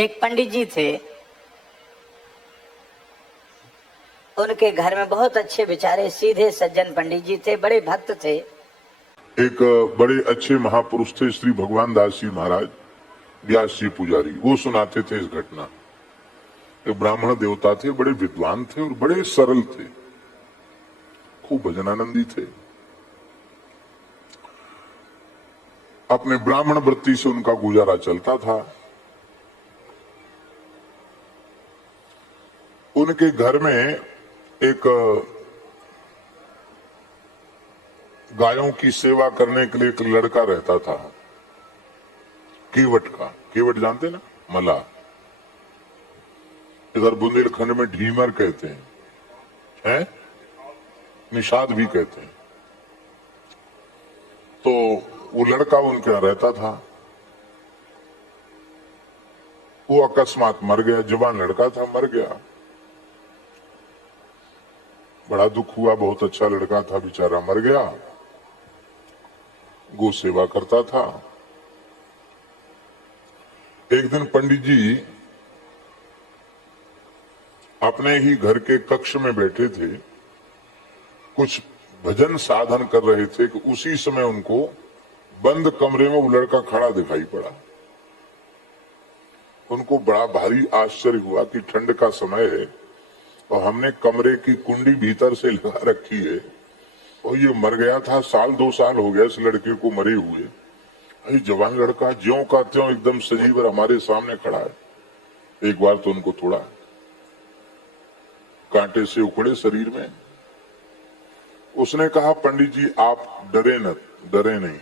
एक पंडित जी थे, उनके घर में बहुत अच्छे बेचारे सीधे सज्जन पंडित जी थे, बड़े भक्त थे। एक बड़े अच्छे महापुरुष थे श्री भगवान दास जी महाराज व्यास जी पुजारी। वो सुनाते थे इस घटना। एक ब्राह्मण देवता थे, बड़े विद्वान थे और बड़े सरल थे, खूब भजनानंदी थे। अपने ब्राह्मण वृत्ति से उनका गुजारा चलता था। उनके घर में एक गायों की सेवा करने के लिए एक लड़का रहता था, केवट का। केवट जानते ना, मला। इधर बुंदेलखंड में ढीमर कहते हैं, निषाद भी कहते हैं। तो वो लड़का उनके यहाँ रहता था। वो अकस्मात मर गया, जवान लड़का था, मर गया। बड़ा दुख हुआ, बहुत अच्छा लड़का था, बेचारा मर गया। गो सेवा करता था। एक दिन पंडित जी अपने ही घर के कक्ष में बैठे थे, कुछ भजन साधन कर रहे थे कि उसी समय उनको बंद कमरे में वो लड़का खड़ा दिखाई पड़ा। उनको बड़ा भारी आश्चर्य हुआ कि ठंड का समय है और हमने कमरे की कुंडी भीतर से लगा रखी है और ये मर गया था। 1-2 साल हो गया इस लड़के को मरे हुए। अरे जवान लड़का ज्यों का त्यों एकदम सजीव हमारे सामने खड़ा है। एक बार तो उनको थोड़ा कांटे से उखड़े शरीर में। उसने कहा, पंडित जी आप डरे नहीं,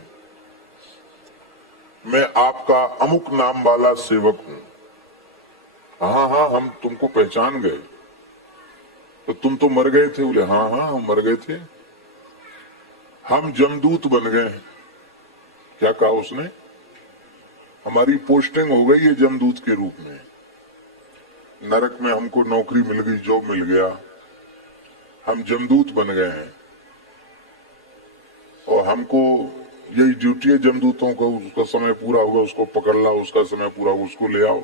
मैं आपका अमुक नाम वाला सेवक हूं। हाँ हाँ, हम तुमको पहचान गए। तो तुम तो मर गए थे? बोले हाँ हाँ, हम मर गए थे, हम जमदूत बन गए। क्या कहा उसने? हमारी पोस्टिंग हो गई है जमदूत के रूप में। नरक में हमको नौकरी मिल गई, जॉब मिल गया, हम जमदूत बन गए हैं और हमको यही ड्यूटी है जमदूतों को। उसका समय पूरा होगा उसको पकड़ लाओ, उसका समय पूरा होगा उसको ले आओ।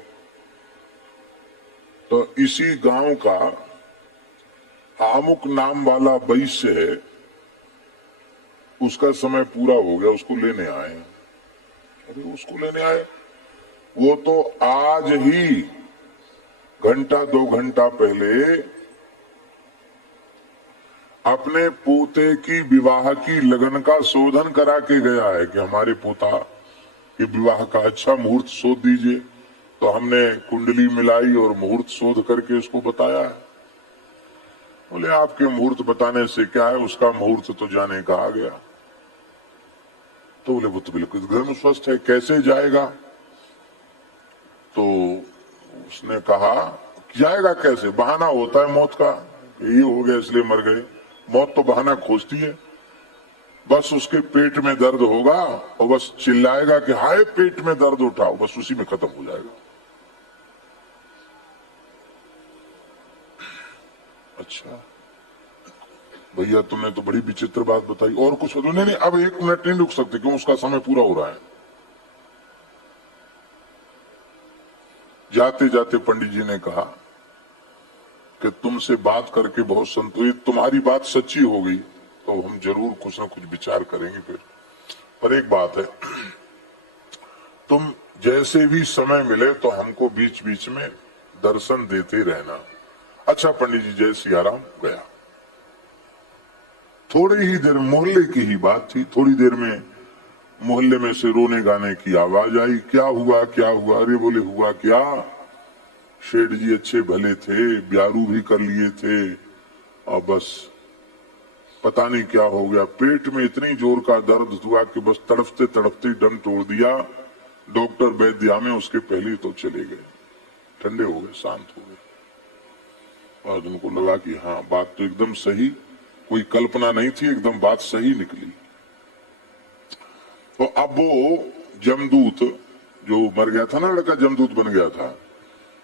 तो इसी गांव का अमुक नाम वाला वैश्य है, उसका समय पूरा हो गया, उसको लेने आए। अरे उसको लेने आए? वो तो आज ही 1-2 घंटा पहले अपने पोते की विवाह की लगन का शोधन करा के गया है कि हमारे पोता के विवाह का अच्छा मुहूर्त शोध दीजिए। तो हमने कुंडली मिलाई और मुहूर्त शोध करके उसको बताया है। बोले आपके मुहूर्त बताने से क्या है, उसका मुहूर्त तो जाने का आ गया। तो बोले वो तो बिल्कुल घर में स्वस्थ है, कैसे जाएगा? तो उसने कहा जाएगा कैसे, बहाना होता है मौत का, ये हो गया इसलिए मर गए। मौत तो बहाना खोजती है। बस उसके पेट में दर्द होगा और बस चिल्लाएगा कि हाय पेट में दर्द उठाओ, बस उसी में खत्म हो जाएगा। अच्छा भैया, तुमने तो बड़ी विचित्र बात बताई, और कुछ बताओ? नहीं, अब 1 मिनट नहीं रुक सकते, क्यों? उसका समय पूरा हो रहा है। जाते जाते पंडित जी ने कहा कि तुमसे बात करके बहुत संतुष्ट, तुम्हारी बात सच्ची हो गई तो हम जरूर कुछ ना कुछ विचार करेंगे फिर। पर एक बात है, तुम जैसे भी समय मिले तो हमको बीच बीच में दर्शन देते रहना। अच्छा पंडित जी, जय सियाराम। गया। थोड़ी ही देर, मोहल्ले की ही बात थी, थोड़ी देर में मोहल्ले में से रोने गाने की आवाज आई। क्या हुआ क्या हुआ? अरे बोले हुआ क्या, शेठ जी अच्छे भले थे, ब्यारू भी कर लिए थे और बस पता नहीं क्या हो गया, पेट में इतनी जोर का दर्द हुआ कि बस तड़पते तड़पते दम तोड़ दिया। डॉक्टर वैद्य में उसके पहले ही तो चले गए, ठंडे हो गए, शांत हो गए। और उनको लगा कि हाँ बात तो एकदम सही, कोई कल्पना नहीं थी, एकदम बात सही निकली। तो अब वो जमदूत जो मर गया था ना, लड़का जमदूत बन गया था,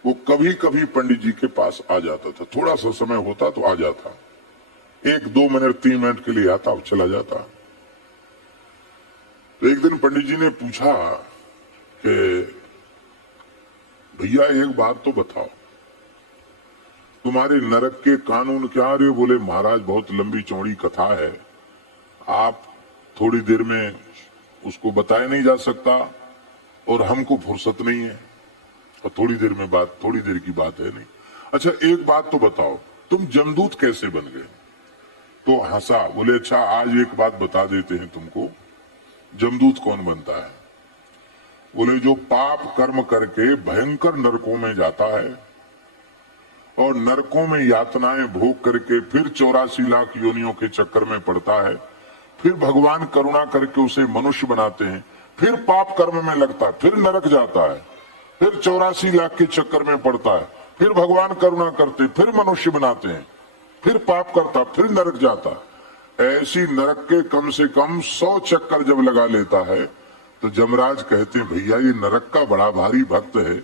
वो कभी कभी पंडित जी के पास आ जाता था। थोड़ा सा समय होता तो आ जाता, 1-2 मिनट 3 मिनट के लिए आता और चला जाता। तो एक दिन पंडित जी ने पूछा कि भैया एक बात तो बताओ, तुम्हारे नरक के कानून क्या रे? बोले महाराज बहुत लंबी चौड़ी कथा है, आप थोड़ी देर में उसको बताया नहीं जा सकता और हमको फुर्सत नहीं है, और थोड़ी देर में बात, थोड़ी देर की बात है नहीं। अच्छा एक बात तो बताओ, तुम जमदूत कैसे बन गए? तो हंसा, बोले अच्छा आज एक बात बता देते हैं तुमको, जमदूत कौन बनता है? बोले जो पाप कर्म करके भयंकर नरकों में जाता है और नरकों में यातनाएं भोग करके फिर 84 लाख योनियों के चक्कर में पड़ता है, फिर भगवान करुणा करके उसे मनुष्य बनाते हैं, फिर पाप कर्म में लगता है, फिर नरक जाता है, फिर 84 लाख के चक्कर में पड़ता है, फिर भगवान करुणा करते, फिर मनुष्य बनाते हैं, फिर पाप करता, फिर नरक जाता। ऐसी नरक के कम से कम 100 चक्कर जब लगा लेता है तो जमराज कहते हैं भैया ये नरक का बड़ा भारी भक्त है,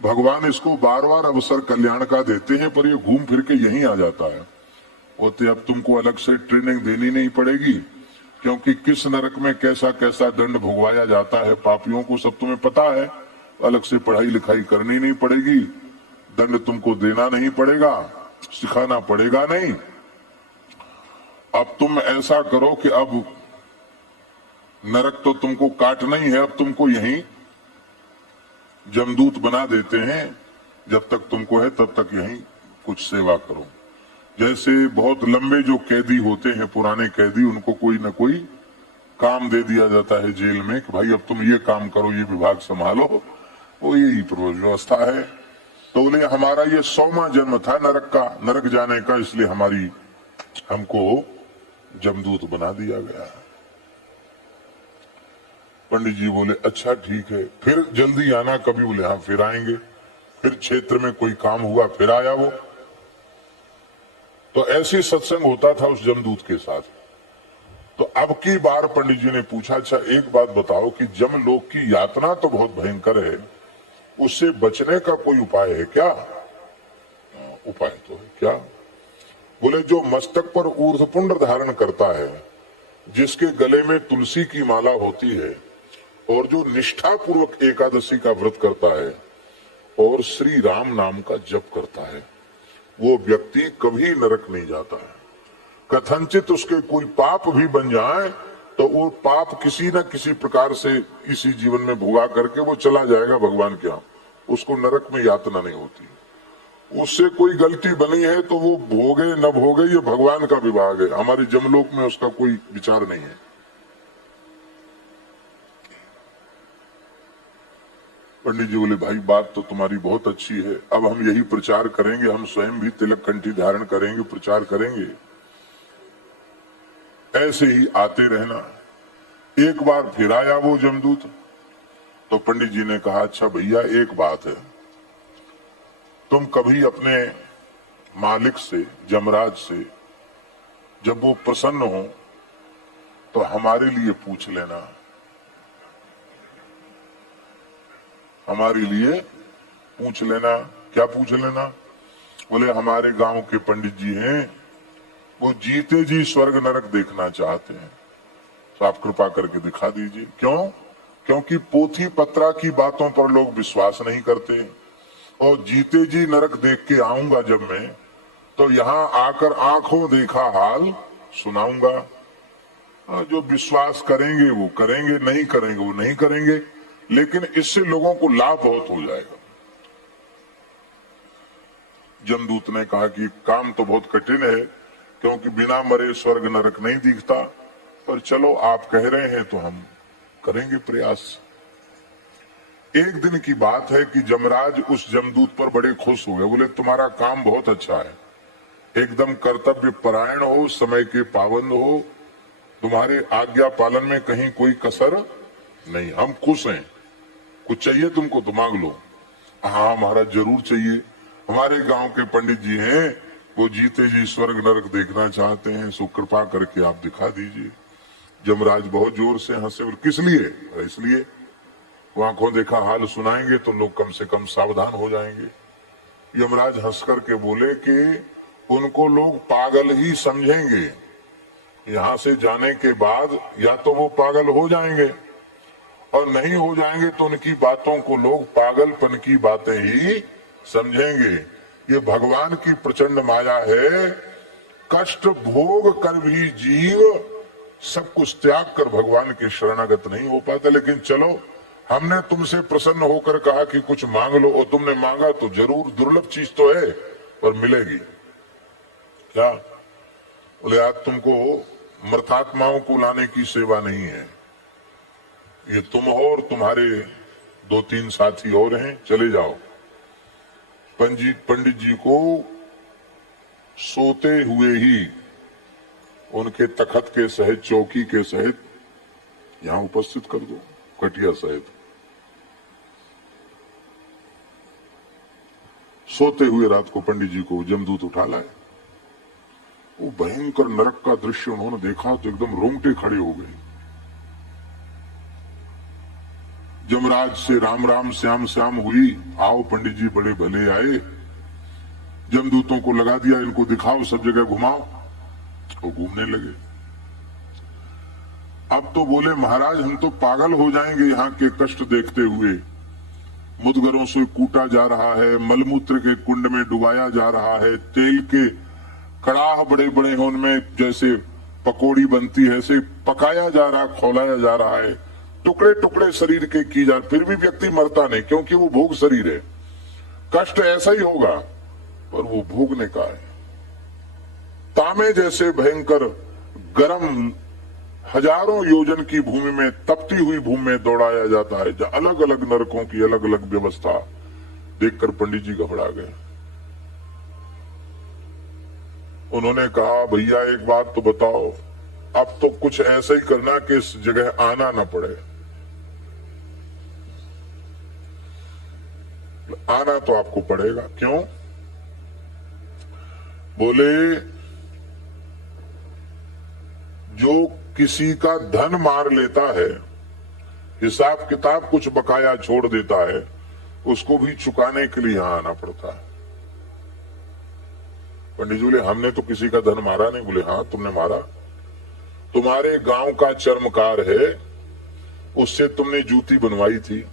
भगवान इसको बार बार अवसर कल्याण का देते हैं पर ये घूम फिर के यहीं आ जाता है। बोलते अब तुमको अलग से ट्रेनिंग देनी नहीं पड़ेगी, क्योंकि किस नरक में कैसा कैसा दंड भुगवाया जाता है पापियों को सब तुम्हें पता है, अलग से पढ़ाई लिखाई करनी नहीं पड़ेगी, दंड तुमको देना नहीं पड़ेगा, सिखाना पड़ेगा नहीं। अब तुम ऐसा करो कि अब नरक तो तुमको काटना ही है, अब तुमको यहीं जमदूत बना देते हैं, जब तक तुमको है तब तक यहीं कुछ सेवा करो। जैसे बहुत लंबे जो कैदी होते हैं, पुराने कैदी, उनको कोई न कोई काम दे दिया जाता है जेल में कि भाई अब तुम ये काम करो, ये विभाग संभालो, वो यही व्यवस्था है। तो बोले हमारा ये 100वां जन्म था नरक का, नरक जाने का, इसलिए हमको जमदूत बना दिया गया है। पंडित जी बोले अच्छा ठीक है, फिर जल्दी आना कभी? बोले हाँ फिर आएंगे। फिर क्षेत्र में कोई काम हुआ, फिर आया वो। तो ऐसी सत्संग होता था उस जमदूत के साथ। तो अब की बार पंडित जी ने पूछा अच्छा एक बात बताओ कि जमलोक की यातना तो बहुत भयंकर है, उससे बचने का कोई उपाय है क्या? उपाय तो है क्या? बोले जो मस्तक पर ऊर्ध्वपुंड धारण करता है, जिसके गले में तुलसी की माला होती है और जो निष्ठा पूर्वक एकादशी का व्रत करता है और श्री राम नाम का जप करता है, वो व्यक्ति कभी नरक नहीं जाता है। कथनचित उसके कोई पाप भी बन जाए तो वो पाप किसी न किसी प्रकार से इसी जीवन में भोगा करके वो चला जाएगा भगवान के यहाँ, उसको नरक में यातना नहीं होती। उससे कोई गलती बनी है तो वो भोगे न भोगे ये भगवान का विभाग है, हमारे जमलोक में उसका कोई विचार नहीं है। पंडित जी बोले भाई बात तो तुम्हारी बहुत अच्छी है, अब हम यही प्रचार करेंगे, हम स्वयं भी तिलक कंठी धारण करेंगे, प्रचार करेंगे, ऐसे ही आते रहना। एक बार फिर आया वो जमदूत, तो पंडित जी ने कहा अच्छा भैया एक बात है, तुम कभी अपने मालिक से, जमराज से, जब वो प्रसन्न हो तो हमारे लिए पूछ लेना, हमारे लिए पूछ लेना। क्या पूछ लेना? बोले हमारे गांव के पंडित जी हैं, वो जीते जी स्वर्ग नरक देखना चाहते हैं, तो आप कृपा करके दिखा दीजिए। क्यों? क्योंकि पोथी पत्रा की बातों पर लोग विश्वास नहीं करते, और जीते जी नरक देख के आऊंगा जब मैं, तो यहाँ आकर आंखों देखा हाल सुनाऊंगा। जो विश्वास करेंगे वो करेंगे, नहीं करेंगे वो नहीं करेंगे, लेकिन इससे लोगों को लाभ बहुत हो जाएगा। जमदूत ने कहा कि काम तो बहुत कठिन है, क्योंकि बिना मरे स्वर्ग नरक नहीं दिखता, पर चलो आप कह रहे हैं तो हम करेंगे प्रयास। एक दिन की बात है कि जमराज उस जमदूत पर बड़े खुश हो गए। बोले तुम्हारा काम बहुत अच्छा है, एकदम कर्तव्य परायण हो, समय के पाबंद हो, तुम्हारे आज्ञा पालन में कहीं कोई कसर नहीं, हम खुश हैं। कुछ चाहिए तुमको तो मांग लो। हाँ महाराज जरूर चाहिए, हमारे गांव के पंडित जी हैं, वो जीते जी स्वर्ग नरक देखना चाहते हैं, सो कृपा करके आप दिखा दीजिए। जमराज बहुत जोर से हंसे। और किस लिए? इसलिए वो आंखों देखा हाल सुनाएंगे तो लोग कम से कम सावधान हो जाएंगे। यमराज हंस करके बोले कि उनको लोग पागल ही समझेंगे, यहाँ से जाने के बाद या तो वो पागल हो जाएंगे और नहीं हो जाएंगे तो उनकी बातों को लोग पागलपन की बातें ही समझेंगे। ये भगवान की प्रचंड माया है। कष्ट भोग कर भी जीव सब कुछ त्याग कर भगवान के शरणागत नहीं हो पाता। लेकिन चलो, हमने तुमसे प्रसन्न होकर कहा कि कुछ मांग लो, और तुमने मांगा तो जरूर, दुर्लभ चीज तो है पर मिलेगी। क्या बोले? आज तुमको मृतात्माओं को लाने की सेवा नहीं है, ये तुम हो और तुम्हारे 2-3 साथी और हैं, चले जाओ। पंडित जी को सोते हुए ही उनके तखत के सहित, चौकी के सहित यहां उपस्थित कर दो, कटिया सहित। सोते हुए रात को पंडित जी को जमदूत उठा लाए। वो भयंकर नरक का दृश्य उन्होंने देखा तो एकदम रोंगटे खड़े हो गए। जमराज से राम राम श्याम श्याम हुई, आओ पंडित जी बड़े भले आए। जमदूतों को लगा दिया, इनको दिखाओ, सब जगह घुमाओ। वो घूमने लगे। अब तो बोले, महाराज हम तो पागल हो जाएंगे यहाँ के कष्ट देखते हुए। मुदगरों से कूटा जा रहा है, मलमूत्र के कुंड में डुबाया जा रहा है, तेल के कड़ाह बड़े बड़े हैं, उनमें जैसे पकौड़ी बनती है ऐसे पकाया जा रहा, खौलाया जा रहा है, टुकड़े टुकड़े शरीर के की जा, फिर भी व्यक्ति मरता नहीं, क्योंकि वो भोग शरीर है। कष्ट ऐसा ही होगा पर वो भोगने का है। तामे जैसे भयंकर गरम हजारों योजन की भूमि में, तपती हुई भूमि में दौड़ाया जाता है, जहां अलग अलग नरकों की अलग अलग व्यवस्था देखकर पंडित जी घबरा गए। उन्होंने कहा, भैया एक बात तो बताओ, अब तो कुछ ऐसा ही करना कि इस जगह आना ना पड़े। आना तो आपको पड़ेगा। क्यों? बोले, जो किसी का धन मार लेता है, हिसाब किताब कुछ बकाया छोड़ देता है, उसको भी चुकाने के लिए यहां आना पड़ता है। पंडित जी बोले, हमने तो किसी का धन मारा नहीं। बोले, हाँ तुमने मारा। तुम्हारे गांव का चर्मकार है, उससे तुमने जूती बनवाई थी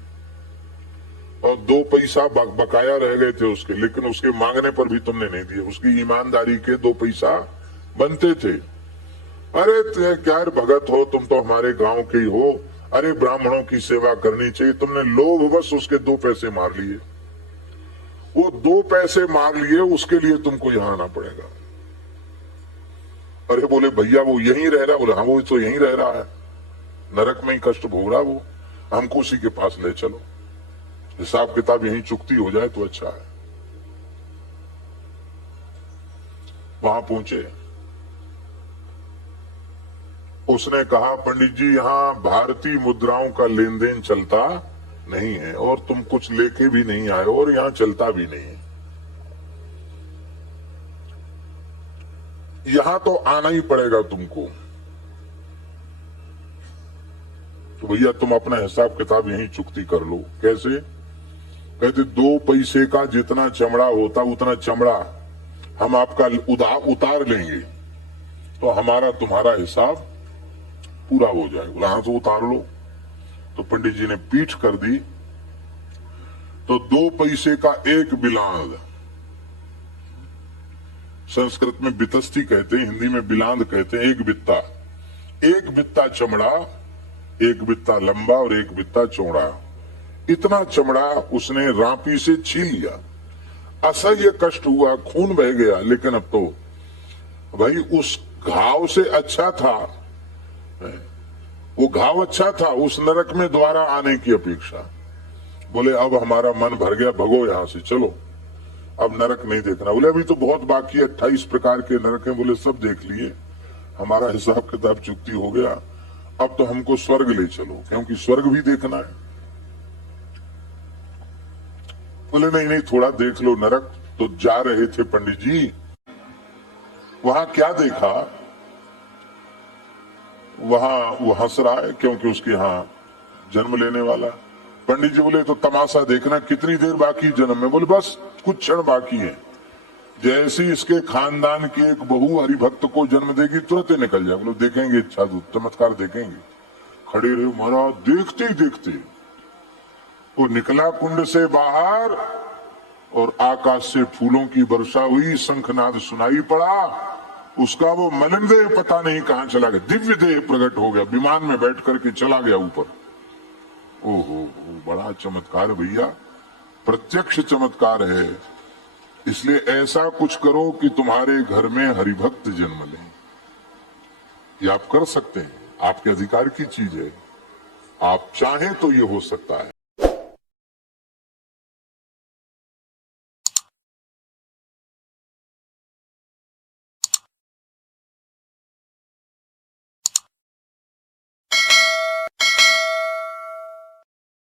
और 2 पैसा बकाया रह गए थे उसके, लेकिन उसके मांगने पर भी तुमने नहीं दिए। उसकी ईमानदारी के 2 पैसा बनते थे। अरे क्या भगत हो तुम, तो हमारे गांव के ही हो, अरे ब्राह्मणों की सेवा करनी चाहिए। तुमने लोभवश उसके 2 पैसे मार लिए। वो 2 पैसे मार लिए, उसके लिए तुमको यहां आना पड़ेगा। अरे बोले, भैया वो यहीं रह रहा। बोले, हाँ वो तो यहीं रह रहा है, नरक में ही कष्ट भोग रहा वो, हमको उसी के पास ले चलो, हिसाब किताब यहीं चुकती हो जाए तो अच्छा है। वहां पहुंचे, उसने कहा, पंडित जी यहां भारतीय मुद्राओं का लेन देन चलता नहीं है और तुम कुछ लेके भी नहीं आए और यहां चलता भी नहीं है, यहां तो आना ही पड़ेगा तुमको। तो भैया तुम अपना हिसाब किताब यहीं चुकती कर लो। कैसे? कहते 2 पैसे का जितना चमड़ा होता उतना चमड़ा हम आपका उतार लेंगे तो हमारा तुम्हारा हिसाब पूरा हो जाएगा। बोला, हाँ तो उतार लो। तो पंडित जी ने पीठ कर दी तो 2 पैसे का 1 बिलांद, संस्कृत में बितस्ती कहते हैं, हिंदी में बिलांद कहते हैं, 1 बित्ता, 1 बित्ता चमड़ा, 1 बित्ता लंबा और 1 बित्ता चौड़ा, इतना चमड़ा उसने रापी से छीन लिया। असह्य कष्ट हुआ, खून बह गया, लेकिन अब तो भाई उस घाव से अच्छा था, वो घाव अच्छा था उस नरक में दोबारा आने की अपेक्षा। बोले, अब हमारा मन भर गया, भगो यहां से, चलो अब नरक नहीं देखना। बोले, अभी तो बहुत बाकी है, 28 प्रकार के नरक हैं। बोले, सब देख लिए, हमारा हिसाब किताब चुकती हो गया, अब तो हमको स्वर्ग ले चलो, क्योंकि स्वर्ग भी देखना है। बोले, नहीं नहीं थोड़ा देख लो नरक। तो जा रहे थे पंडित जी, वहां क्या देखा, वहां वो हंस रहा है क्योंकि उसके यहां जन्म लेने वाला। पंडित जी बोले, तो तमाशा देखना, कितनी देर बाकी जन्म में? बोले, बस कुछ क्षण बाकी है, जैसे इसके खानदान की एक बहू हरिभक्त को जन्म देगी तुरंत ही निकल जाए। बोले, देखेंगे, इच्छा चमत्कार देखेंगे। खड़े रहे महाराज। देखते ही देखते वो निकला कुंड से बाहर और आकाश से फूलों की वर्षा हुई, शंखनाद सुनाई पड़ा। उसका वो मलिन देह पता नहीं कहां चला गया, दिव्य देह प्रकट हो गया, विमान में बैठ करके चला गया ऊपर। ओहो, बड़ा चमत्कार भैया, प्रत्यक्ष चमत्कार है। इसलिए ऐसा कुछ करो कि तुम्हारे घर में हरिभक्त जन्म लें। ये आप कर सकते हैं, आपके अधिकार की चीज है। आप चाहें तो ये हो सकता है।